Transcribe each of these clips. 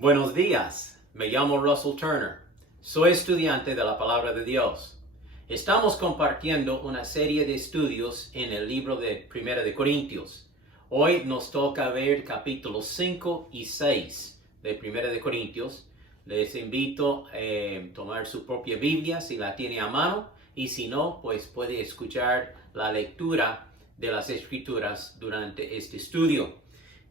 Buenos días, me llamo Russell Turner. Soy estudiante de la Palabra de Dios. Estamos compartiendo una serie de estudios en el libro de Primera de Corintios. Hoy nos toca ver capítulos 5 y 6 de Primera de Corintios. Les invito a tomar su propia Biblia si la tiene a mano y si no, pues puede escuchar la lectura de las Escrituras durante este estudio.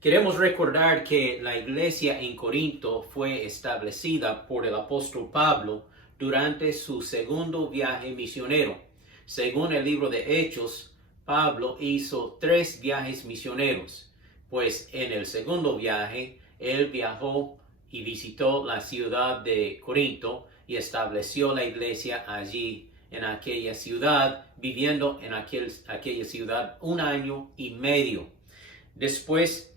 Queremos recordar que la iglesia en Corinto fue establecida por el apóstol Pablo durante su segundo viaje misionero. Según el libro de Hechos, Pablo hizo 3 viajes misioneros, pues en el segundo viaje él viajó y visitó la ciudad de Corinto y estableció la iglesia allí en aquella ciudad, viviendo en aquella ciudad 1 año y medio. Después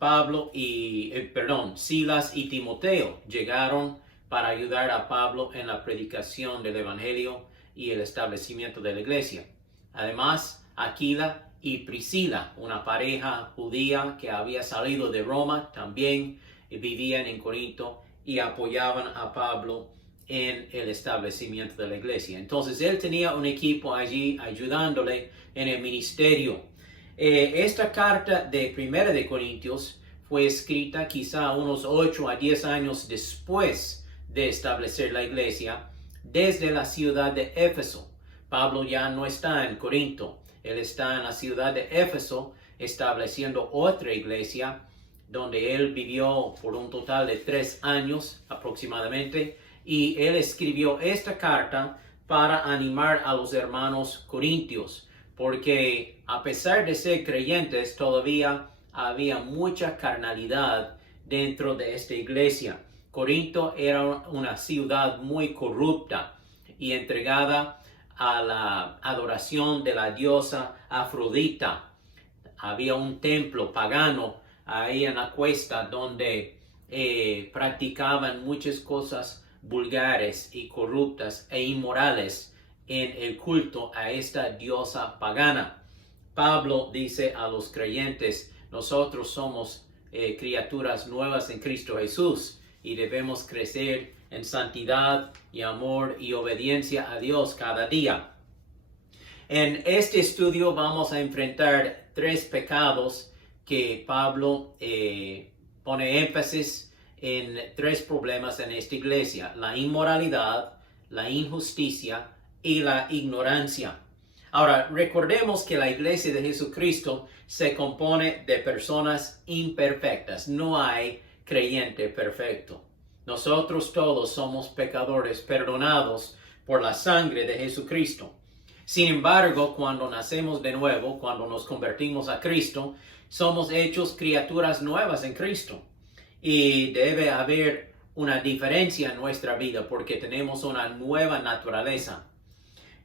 Silas y Timoteo llegaron para ayudar a Pablo en la predicación del Evangelio y el establecimiento de la iglesia. Además, Aquila y Priscila, una pareja judía que había salido de Roma, también vivían en Corinto y apoyaban a Pablo en el establecimiento de la iglesia. Entonces, él tenía un equipo allí ayudándole en el ministerio. Esta carta de Primera de Corintios fue escrita quizá unos 8 a 10 años después de establecer la iglesia desde la ciudad de Éfeso. Pablo ya no está en Corinto, él está en la ciudad de Éfeso estableciendo otra iglesia donde él vivió por un total de 3 años aproximadamente, y él escribió esta carta para animar a los hermanos corintios, porque a pesar de ser creyentes, todavía había mucha carnalidad dentro de esta iglesia. Corinto era una ciudad muy corrupta y entregada a la adoración de la diosa Afrodita. Había un templo pagano ahí en la cuesta donde practicaban muchas cosas vulgares y corruptas e inmorales en el culto a esta diosa pagana. Pablo dice a los creyentes: nosotros somos criaturas nuevas en Cristo Jesús y debemos crecer en santidad y amor y obediencia a Dios cada día. En este estudio vamos a enfrentar 3 pecados que Pablo pone énfasis en 3 problemas en esta iglesia: la inmoralidad, la injusticia y la ignorancia. Ahora, recordemos que la iglesia de Jesucristo se compone de personas imperfectas. No hay creyente perfecto. Nosotros todos somos pecadores perdonados por la sangre de Jesucristo. Sin embargo, cuando nacemos de nuevo, cuando nos convertimos a Cristo, somos hechos criaturas nuevas en Cristo. Y debe haber una diferencia en nuestra vida porque tenemos una nueva naturaleza.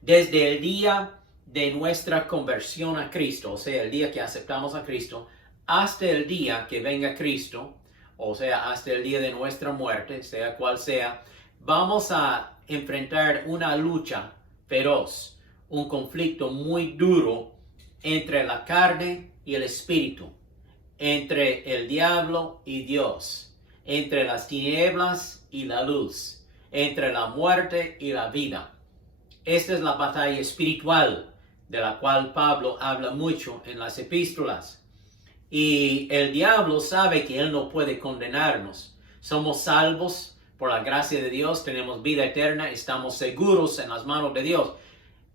Desde el día de nuestra conversión a Cristo, o sea, el día que aceptamos a Cristo, hasta el día que venga Cristo, o sea, hasta el día de nuestra muerte, sea cual sea, vamos a enfrentar una lucha feroz, un conflicto muy duro entre la carne y el espíritu, entre el diablo y Dios, entre las tinieblas y la luz, entre la muerte y la vida. Esta es la batalla espiritual de la cual Pablo habla mucho en las epístolas. Y el diablo sabe que él no puede condenarnos. Somos salvos por la gracia de Dios, tenemos vida eterna, estamos seguros en las manos de Dios.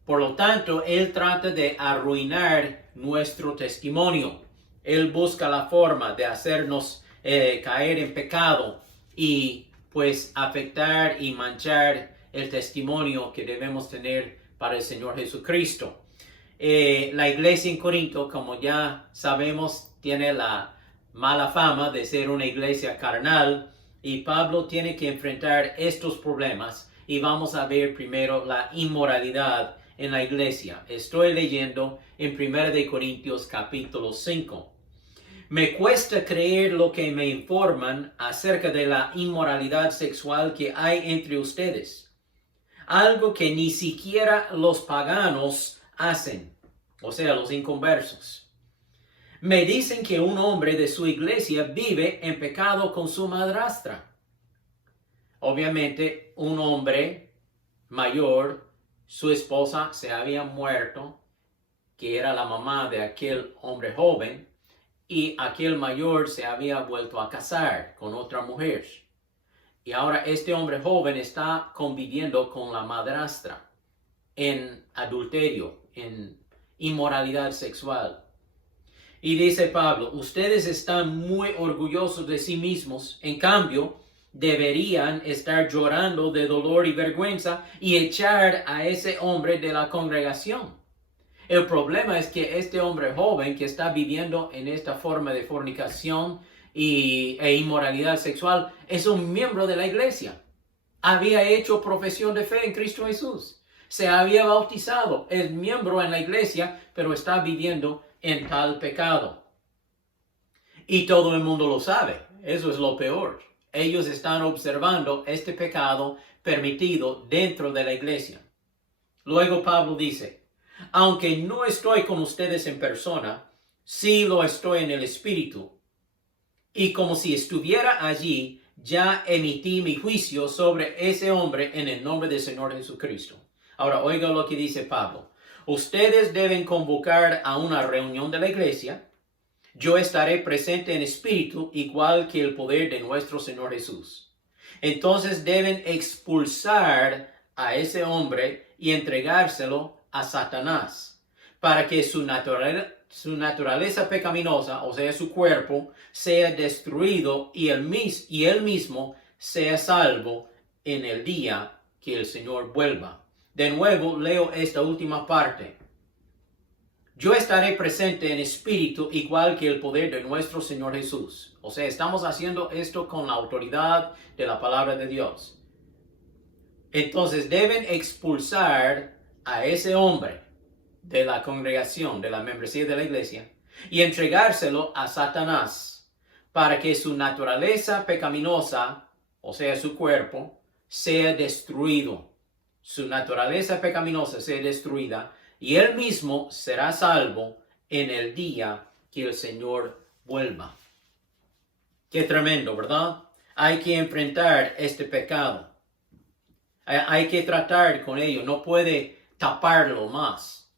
Por lo tanto, él trata de arruinar nuestro testimonio. Él busca la forma de hacernos caer en pecado y pues afectar y manchar el testimonio que debemos tener para el Señor Jesucristo. La iglesia en Corinto, como ya sabemos, tiene la mala fama de ser una iglesia carnal, y Pablo tiene que enfrentar estos problemas, y vamos a ver primero la inmoralidad en la iglesia. Estoy leyendo en 1 de Corintios capítulo 5. Me cuesta creer lo que me informan acerca de la inmoralidad sexual que hay entre ustedes, algo que ni siquiera los paganos hacen, o sea, los inconversos. Me dicen que un hombre de su iglesia vive en pecado con su madrastra. Obviamente, un hombre mayor, su esposa se había muerto, que era la mamá de aquel hombre joven, y aquel mayor se había vuelto a casar con otra mujer. Y ahora este hombre joven está conviviendo con la madrastra en adulterio, en inmoralidad sexual. Y dice Pablo, ustedes están muy orgullosos de sí mismos, en cambio, deberían estar llorando de dolor y vergüenza y echar a ese hombre de la congregación. El problema es que este hombre joven que está viviendo en esta forma de fornicación e inmoralidad sexual es un miembro de la iglesia. Había hecho profesión de fe en Cristo Jesús. Se había bautizado, es miembro en la iglesia, pero está viviendo en tal pecado. Y todo el mundo lo sabe. Eso es lo peor. Ellos están observando este pecado permitido dentro de la iglesia. Luego Pablo dice, aunque no estoy con ustedes en persona, sí lo estoy en el espíritu. Y como si estuviera allí, ya emití mi juicio sobre ese hombre en el nombre del Señor Jesucristo. Ahora, oiga lo que dice Pablo. Ustedes deben convocar a una reunión de la iglesia. Yo estaré presente en espíritu, igual que el poder de nuestro Señor Jesús. Entonces deben expulsar a ese hombre y entregárselo a Satanás, para que su naturaleza pecaminosa, o sea, su cuerpo, sea destruido y él mismo sea salvo en el día que el Señor vuelva. De nuevo, leo esta última parte. Yo estaré presente en espíritu igual que el poder de nuestro Señor Jesús. O sea, estamos haciendo esto con la autoridad de la palabra de Dios. Entonces deben expulsar a ese hombre de la congregación, de la membresía de la iglesia, y entregárselo a Satanás para que su naturaleza pecaminosa, o sea, su cuerpo, sea destruido. Su naturaleza pecaminosa sea destruida y él mismo será salvo en el día que el Señor vuelva. Qué tremendo, ¿verdad? Hay que enfrentar este pecado. Hay que tratar con ello. No puede taparlo más.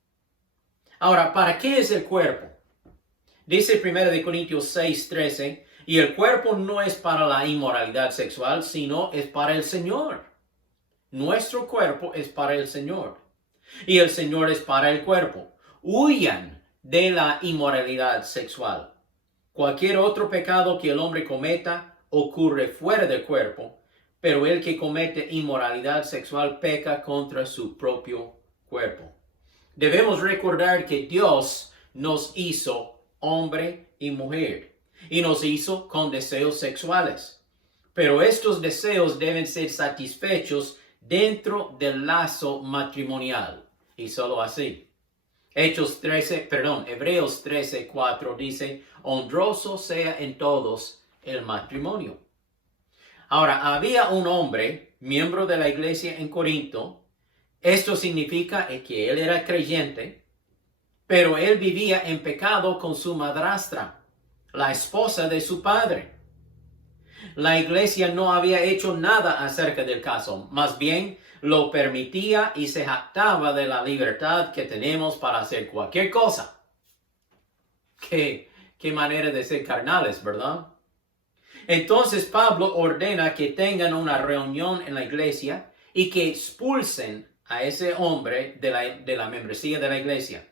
Ahora, ¿para qué es el cuerpo? Dice 1 Corintios 6:13, y el cuerpo no es para la inmoralidad sexual, sino es para el Señor. Nuestro cuerpo es para el Señor. Y el Señor es para el cuerpo. Huyan de la inmoralidad sexual. Cualquier otro pecado que el hombre cometa ocurre fuera del cuerpo, pero el que comete inmoralidad sexual peca contra su propio cuerpo. Debemos recordar que Dios nos hizo hombre y mujer y nos hizo con deseos sexuales. Pero estos deseos deben ser satisfechos dentro del lazo matrimonial. Y solo así. Hebreos 13:4 dice, honroso sea en todos el matrimonio. Ahora, había un hombre, miembro de la iglesia en Corinto. Esto significa que él era creyente, pero él vivía en pecado con su madrastra, la esposa de su padre. La iglesia no había hecho nada acerca del caso, más bien lo permitía y se jactaba de la libertad que tenemos para hacer cualquier cosa. Qué manera de ser carnales, ¿verdad? Entonces Pablo ordena que tengan una reunión en la iglesia y que expulsen a ese hombre de la membresía de la iglesia.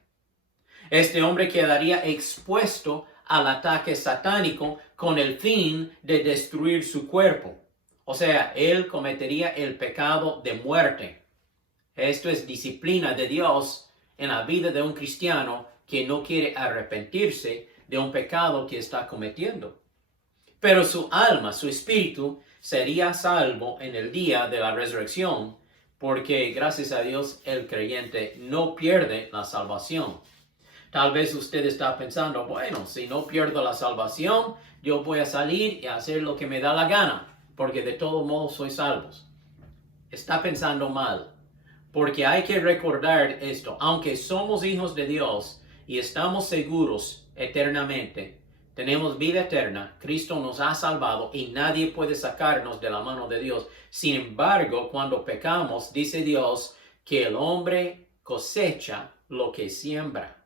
Este hombre quedaría expuesto al ataque satánico con el fin de destruir su cuerpo. O sea, él cometería el pecado de muerte. Esto es disciplina de Dios en la vida de un cristiano que no quiere arrepentirse de un pecado que está cometiendo. Pero su alma, su espíritu, sería salvo en el día de la resurrección, porque gracias a Dios el creyente no pierde la salvación. Tal vez usted está pensando, bueno, si no pierdo la salvación, yo voy a salir y hacer lo que me da la gana, porque de todo modo soy salvo. Está pensando mal, porque hay que recordar esto. Aunque somos hijos de Dios y estamos seguros eternamente, Tenemos vida eterna, Cristo nos ha salvado y nadie puede sacarnos de la mano de Dios. Sin embargo, cuando pecamos, dice Dios que el hombre cosecha lo que siembra.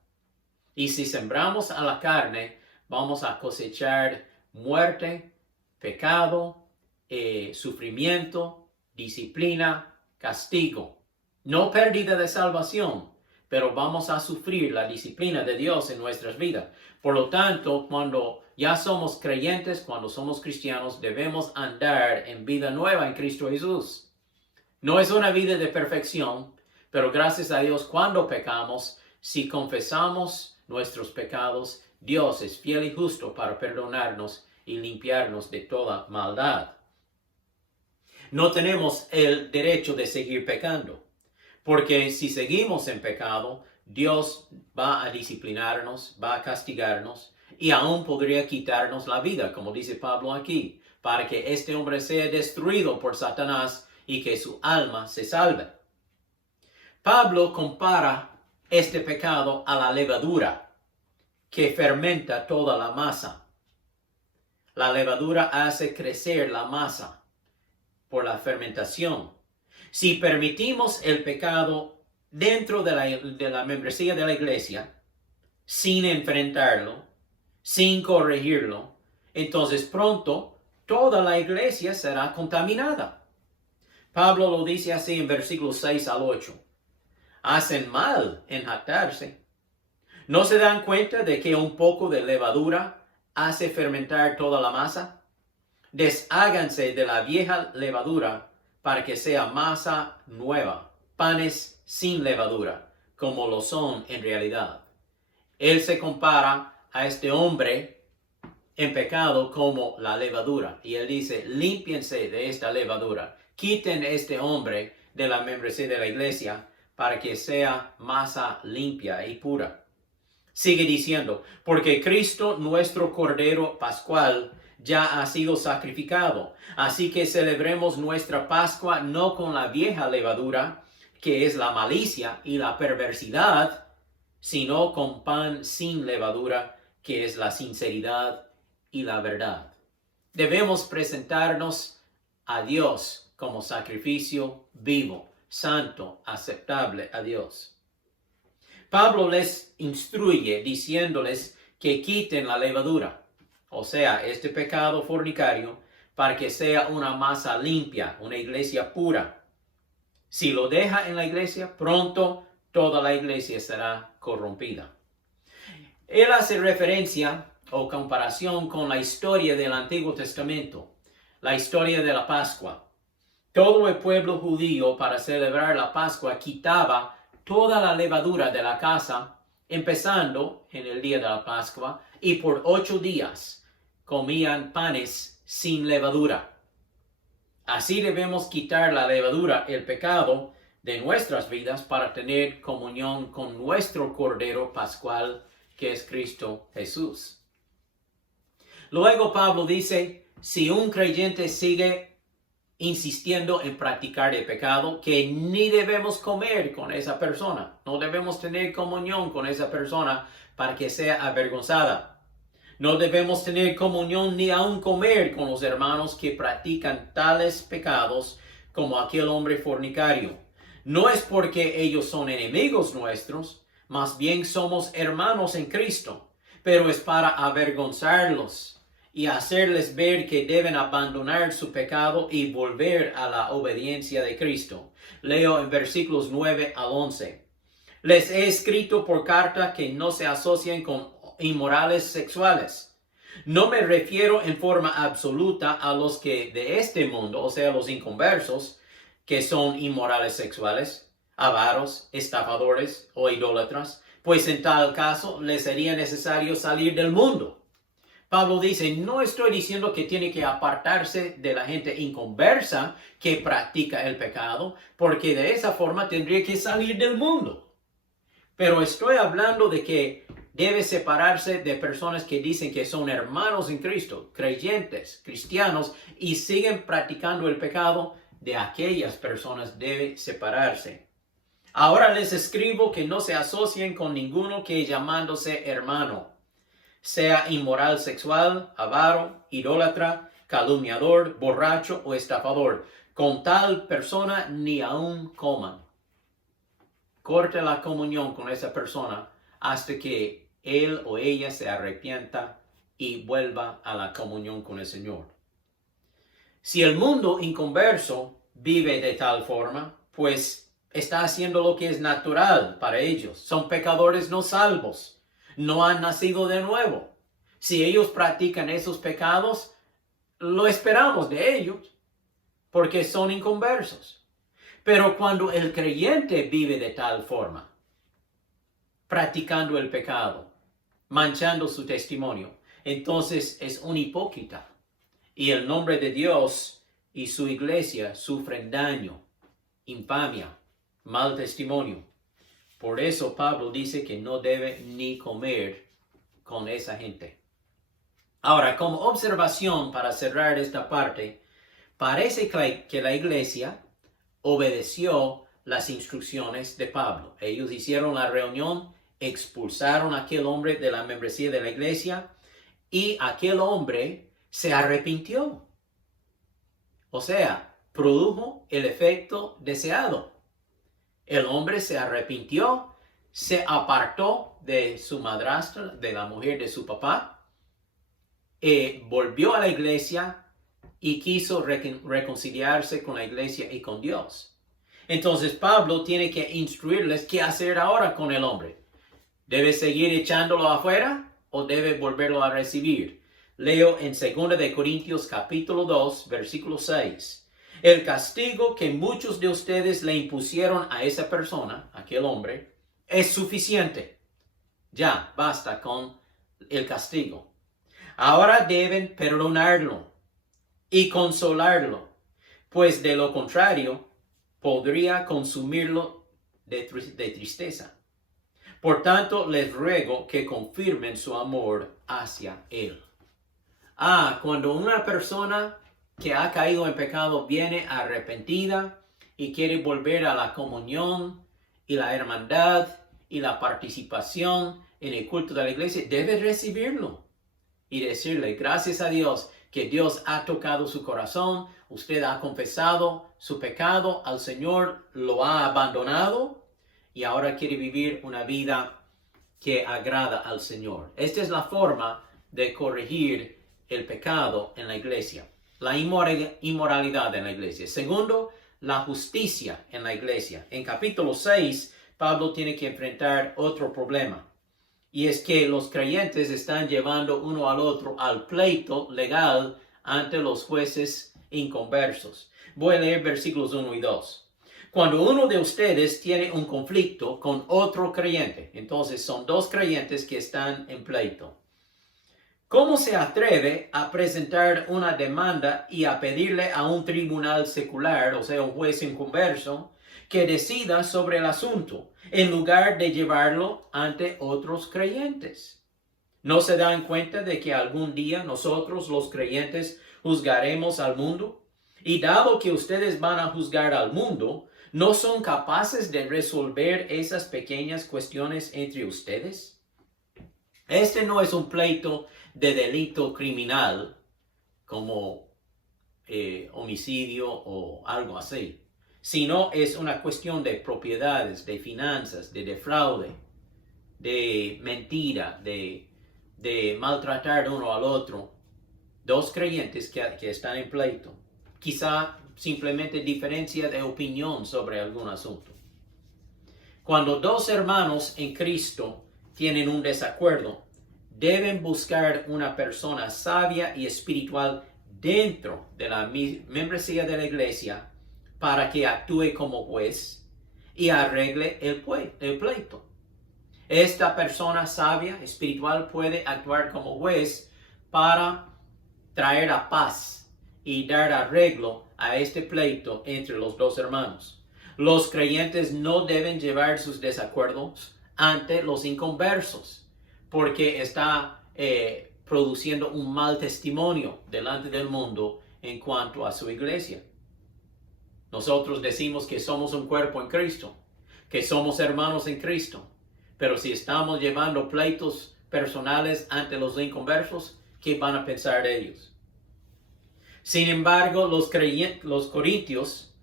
Y si sembramos a la carne, vamos a cosechar muerte, pecado, sufrimiento, disciplina, castigo. No pérdida de salvación, pero vamos a sufrir la disciplina de Dios en nuestras vidas. Por lo tanto, cuando ya somos creyentes, cuando somos cristianos, debemos andar en vida nueva en Cristo Jesús. No es una vida de perfección, pero gracias a Dios, cuando pecamos, si confesamos nuestros pecados, Dios es fiel y justo para perdonarnos y limpiarnos de toda maldad. No tenemos el derecho de seguir pecando, porque si seguimos en pecado, Dios va a disciplinarnos, va a castigarnos y aún podría quitarnos la vida, como dice Pablo aquí, para que este hombre sea destruido por Satanás y que su alma se salve. Pablo compara este pecado a la levadura que fermenta toda la masa. La levadura hace crecer la masa por la fermentación. Si permitimos el pecado dentro de la membresía de la iglesia, sin enfrentarlo, sin corregirlo, entonces pronto toda la iglesia será contaminada. Pablo lo dice así en versículos 6 al 8. Hacen mal en jactarse. ¿No se dan cuenta de que un poco de levadura hace fermentar toda la masa? Desháganse de la vieja levadura para que sea masa nueva, panes sin levadura, como lo son en realidad. Él se compara a este hombre en pecado como la levadura. Y él dice, límpiense de esta levadura. Quiten este hombre de la membresía de la iglesia para que sea masa limpia y pura. Sigue diciendo, porque Cristo, nuestro Cordero Pascual, ya ha sido sacrificado. Así que celebremos nuestra Pascua no con la vieja levadura, que es la malicia y la perversidad, sino con pan sin levadura, que es la sinceridad y la verdad. Debemos presentarnos a Dios como sacrificio vivo, santo, aceptable a Dios. Pablo les instruye diciéndoles que quiten la levadura, o sea, este pecado fornicario, para que sea una masa limpia, una iglesia pura. Si lo deja en la iglesia, pronto toda la iglesia será corrompida. Él hace referencia o comparación con la historia del Antiguo Testamento, la historia de la Pascua. Todo el pueblo judío para celebrar la Pascua quitaba toda la levadura de la casa, empezando en el día de la Pascua, y por 8 días comían panes sin levadura. Así debemos quitar la levadura, el pecado de nuestras vidas para tener comunión con nuestro Cordero Pascual, que es Cristo Jesús. Luego Pablo dice, si un creyente sigue insistiendo en practicar el pecado, que ni debemos comer con esa persona, no debemos tener comunión con esa persona para que sea avergonzada. No debemos tener comunión ni aun comer con los hermanos que practican tales pecados como aquel hombre fornicario. No es porque ellos son enemigos nuestros, más bien somos hermanos en Cristo, pero es para avergonzarlos y hacerles ver que deben abandonar su pecado y volver a la obediencia de Cristo. Leo en versículos 9 al 11. Les he escrito por carta que no se asocien con inmorales sexuales. No me refiero en forma absoluta a los que de este mundo, o sea, los inconversos, que son inmorales sexuales, avaros, estafadores o idólatras, pues en tal caso les sería necesario salir del mundo. Pablo dice, no estoy diciendo que tiene que apartarse de la gente inconversa que practica el pecado, porque de esa forma tendría que salir del mundo. Pero estoy hablando de que debe separarse de personas que dicen que son hermanos en Cristo, creyentes, cristianos, y siguen practicando el pecado. De aquellas personas debe separarse. Ahora les escribo que no se asocien con ninguno que llamándose hermano sea inmoral sexual, avaro, idólatra, calumniador, borracho o estafador. Con tal persona ni aun coman. Corte la comunión con esa persona hasta que él o ella se arrepienta y vuelva a la comunión con el Señor. Si el mundo inconverso vive de tal forma, pues está haciendo lo que es natural para ellos. Son pecadores no salvos. No han nacido de nuevo. Si ellos practican esos pecados, lo esperamos de ellos, porque son inconversos. Pero cuando el creyente vive de tal forma, practicando el pecado, manchando su testimonio, entonces es un hipócrita. Y el nombre de Dios y su iglesia sufren daño, infamia, mal testimonio. Por eso Pablo dice que no debe ni comer con esa gente. Ahora, como observación para cerrar esta parte, parece que la iglesia obedeció las instrucciones de Pablo. Ellos hicieron la reunión, expulsaron a aquel hombre de la membresía de la iglesia y aquel hombre se arrepintió. O sea, produjo el efecto deseado. El hombre se arrepintió, se apartó de su madrastra, de la mujer de su papá, volvió a la iglesia y quiso reconciliarse con la iglesia y con Dios. Entonces Pablo tiene que instruirles qué hacer ahora con el hombre. ¿Debe seguir echándolo afuera o debe volverlo a recibir? Leo en 2 de Corintios capítulo 2, versículo 6. El castigo que muchos de ustedes le impusieron a esa persona, aquel hombre, es suficiente. Ya, basta con el castigo. Ahora deben perdonarlo y consolarlo, pues de lo contrario podría consumirlo de tristeza. Por tanto, les ruego que confirmen su amor hacia él. Cuando una persona que ha caído en pecado viene arrepentida y quiere volver a la comunión y la hermandad y la participación en el culto de la iglesia, debe recibirlo y decirle, gracias a Dios, que Dios ha tocado su corazón, usted ha confesado su pecado al Señor, lo ha abandonado y ahora quiere vivir una vida que agrada al Señor. Esta es la forma de corregir el pecado en la iglesia, la inmoralidad en la iglesia. Segundo, la justicia en la iglesia. En capítulo 6, Pablo tiene que enfrentar otro problema. Y es que los creyentes están llevando uno al otro al pleito legal ante los jueces inconversos. Voy a leer versículos 1 y 2. Cuando uno de ustedes tiene un conflicto con otro creyente, entonces son dos creyentes que están en pleito. ¿Cómo se atreve a presentar una demanda y a pedirle a un tribunal secular, o sea, un juez inconverso, que decida sobre el asunto, en lugar de llevarlo ante otros creyentes? ¿No se dan cuenta de que algún día nosotros, los creyentes, juzgaremos al mundo? Y dado que ustedes van a juzgar al mundo, ¿no son capaces de resolver esas pequeñas cuestiones entre ustedes? Este no es un pleito de delito criminal como homicidio o algo así, sino es una cuestión de propiedades, de finanzas, de defraude, de mentira, de maltratar uno al otro. Dos creyentes que están en pleito, quizá simplemente diferencia de opinión sobre algún asunto. Cuando dos hermanos en Cristo tienen un desacuerdo, deben buscar una persona sabia y espiritual dentro de la membresía de la iglesia para que actúe como juez y arregle el pleito. Esta persona sabia, espiritual, puede actuar como juez para traer a paz y dar arreglo a este pleito entre los dos hermanos. Los creyentes no deben llevar sus desacuerdos ante los inconversos, porque está produciendo un mal testimonio delante del mundo en cuanto a su iglesia. Nosotros decimos que somos un cuerpo en Cristo, que somos hermanos en Cristo, pero si estamos llevando pleitos personales ante los inconversos, ¿qué van a pensar de ellos? Sin embargo, los corintios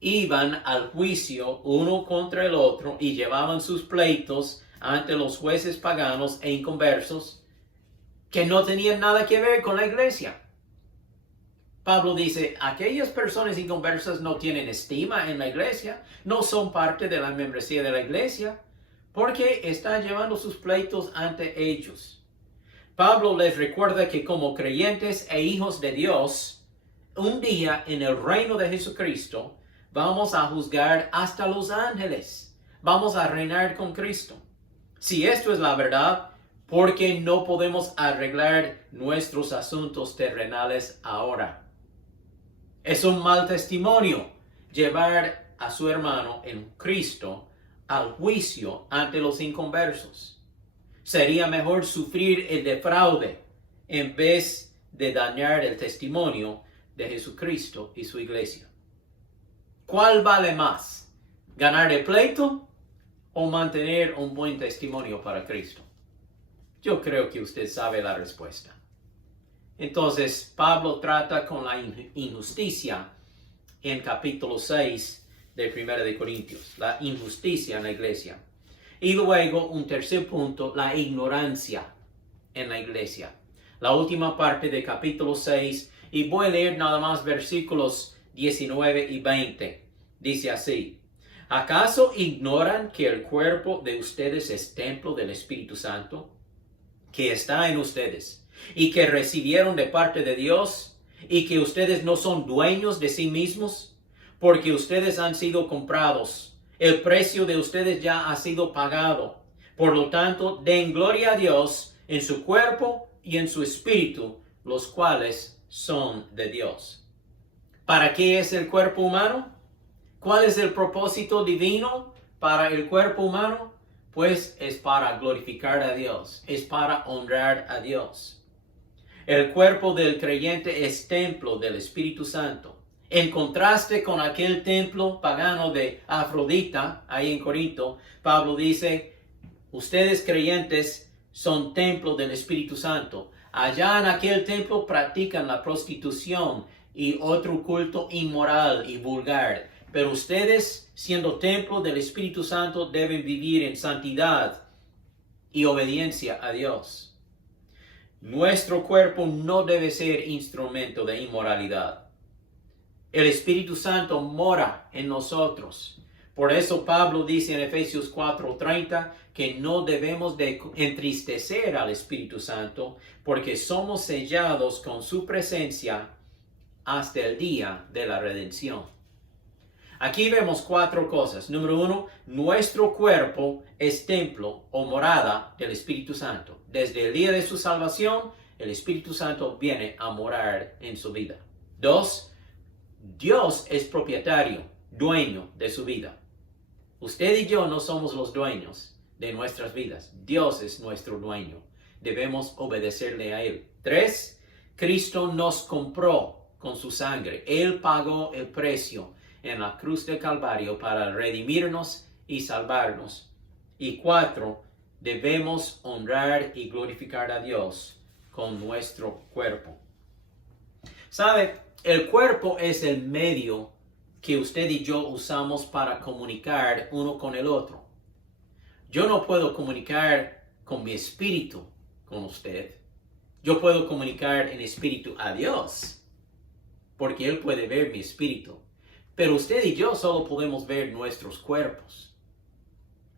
iban al juicio uno contra el otro y llevaban sus pleitos ante los jueces paganos e inconversos que no tenían nada que ver con la iglesia. Pablo dice, aquellas personas inconversas no tienen estima en la iglesia, no son parte de la membresía de la iglesia, porque están llevando sus pleitos ante ellos. Pablo les recuerda que como creyentes e hijos de Dios, un día en el reino de Jesucristo, vamos a juzgar hasta los ángeles. Vamos a reinar con Cristo. Si esto es la verdad, ¿por qué no podemos arreglar nuestros asuntos terrenales ahora? Es un mal testimonio llevar a su hermano en Cristo al juicio ante los inconversos. Sería mejor sufrir el defraude en vez de dañar el testimonio de Jesucristo y su iglesia. ¿Cuál vale más? ¿Ganar el pleito o mantener un buen testimonio para Cristo? Yo creo que usted sabe la respuesta. Entonces, Pablo trata con la injusticia en capítulo 6 de 1 de Corintios, la injusticia en la iglesia. Y luego, un tercer punto, la ignorancia en la iglesia. La última parte de capítulo 6, y voy a leer nada más versículos 19 y 20. Dice así: ¿acaso ignoran que el cuerpo de ustedes es templo del Espíritu Santo, que está en ustedes, y que recibieron de parte de Dios, y que ustedes no son dueños de sí mismos, porque ustedes han sido comprados? El precio de ustedes ya ha sido pagado. Por lo tanto, den gloria a Dios en su cuerpo y en su espíritu, los cuales son de Dios. ¿Para qué es el cuerpo humano? ¿Cuál es el propósito divino para el cuerpo humano? Pues es para glorificar a Dios, es para honrar a Dios. El cuerpo del creyente es templo del Espíritu Santo. En contraste con aquel templo pagano de Afrodita, ahí en Corinto, Pablo dice, ustedes creyentes son templo del Espíritu Santo. Allá en aquel templo practican la prostitución y otro culto inmoral y vulgar. Pero ustedes, siendo templo del Espíritu Santo, deben vivir en santidad y obediencia a Dios. Nuestro cuerpo no debe ser instrumento de inmoralidad. El Espíritu Santo mora en nosotros. Por eso Pablo dice en Efesios 4:30 que no debemos de entristecer al Espíritu Santo, porque somos sellados con su presencia hasta el día de la redención. Aquí vemos 4 cosas. Número 1, nuestro cuerpo es templo o morada del Espíritu Santo. Desde el día de su salvación, el Espíritu Santo viene a morar en su vida. 2, Dios es propietario, dueño de su vida. Usted y yo no somos los dueños de nuestras vidas. Dios es nuestro dueño. Debemos obedecerle a Él. 3, Cristo nos compró con su sangre. Él pagó el precio en la cruz del Calvario para redimirnos y salvarnos. Y 4, debemos honrar y glorificar a Dios con nuestro cuerpo. ¿Sabe? El cuerpo es el medio que usted y yo usamos para comunicar uno con el otro. Yo no puedo comunicar con mi espíritu con usted. Yo puedo comunicar en espíritu a Dios, porque Él puede ver mi espíritu. Pero usted y yo solo podemos ver nuestros cuerpos.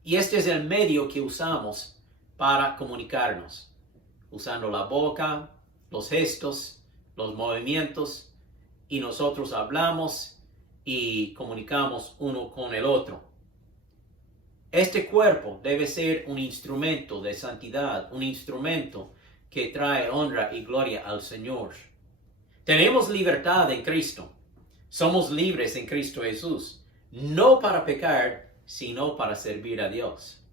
Y este es el medio que usamos para comunicarnos, usando la boca, los gestos, los movimientos, y nosotros hablamos y comunicamos uno con el otro. Este cuerpo debe ser un instrumento de santidad, un instrumento que trae honra y gloria al Señor. Tenemos libertad en Cristo. Somos libres en Cristo Jesús, no para pecar, sino para servir a Dios.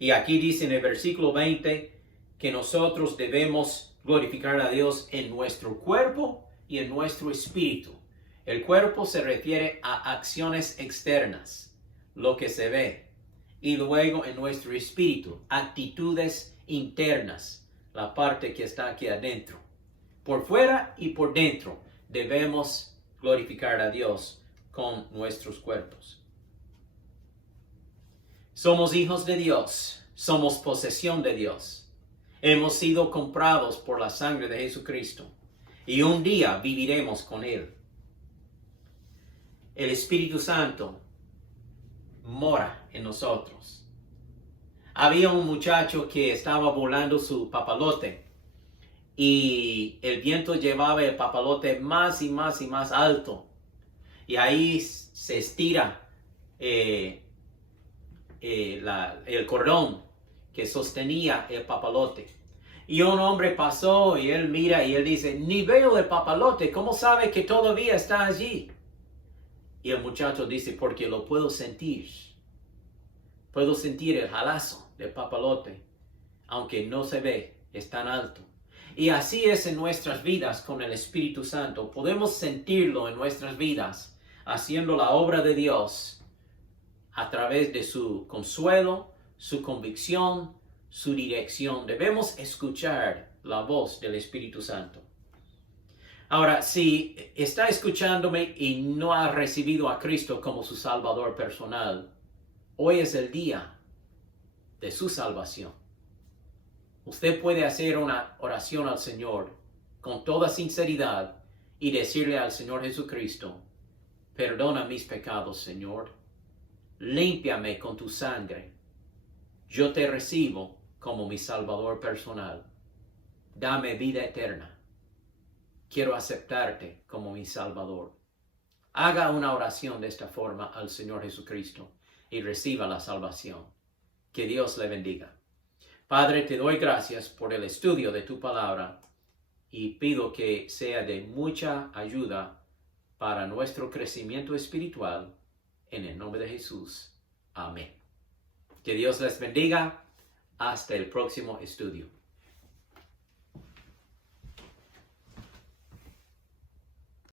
Y aquí dice en el versículo 20 que nosotros debemos glorificar a Dios en nuestro cuerpo y en nuestro espíritu. El cuerpo se refiere a acciones externas, lo que se ve. Y luego en nuestro espíritu, actitudes internas, la parte que está aquí adentro. Por fuera y por dentro debemos glorificar a Dios con nuestros cuerpos. Somos hijos de Dios, somos posesión de Dios. Hemos sido comprados por la sangre de Jesucristo y un día viviremos con Él. El Espíritu Santo mora en nosotros. Había un muchacho que estaba volando su papalote y el viento llevaba el papalote más y más y más alto. Y ahí se estira el cordón que sostenía el papalote. Y un hombre pasó y él mira y él dice, ni veo el papalote, ¿cómo sabe que todavía está allí? Y el muchacho dice, porque lo puedo sentir. Puedo sentir el jalazo del papalote, aunque no se ve, es tan alto. Y así es en nuestras vidas con el Espíritu Santo. Podemos sentirlo en nuestras vidas, haciendo la obra de Dios a través de su consuelo, su convicción, su dirección. Debemos escuchar la voz del Espíritu Santo. Ahora, si está escuchándome y no ha recibido a Cristo como su Salvador personal, hoy es el día de su salvación. Usted puede hacer una oración al Señor con toda sinceridad y decirle al Señor Jesucristo, perdona mis pecados, Señor. Límpiame con tu sangre. Yo te recibo como mi Salvador personal. Dame vida eterna. Quiero aceptarte como mi Salvador. Haga una oración de esta forma al Señor Jesucristo y reciba la salvación. Que Dios le bendiga. Padre, te doy gracias por el estudio de tu palabra y pido que sea de mucha ayuda para nuestro crecimiento espiritual. En el nombre de Jesús. Amén. Que Dios les bendiga. Hasta el próximo estudio.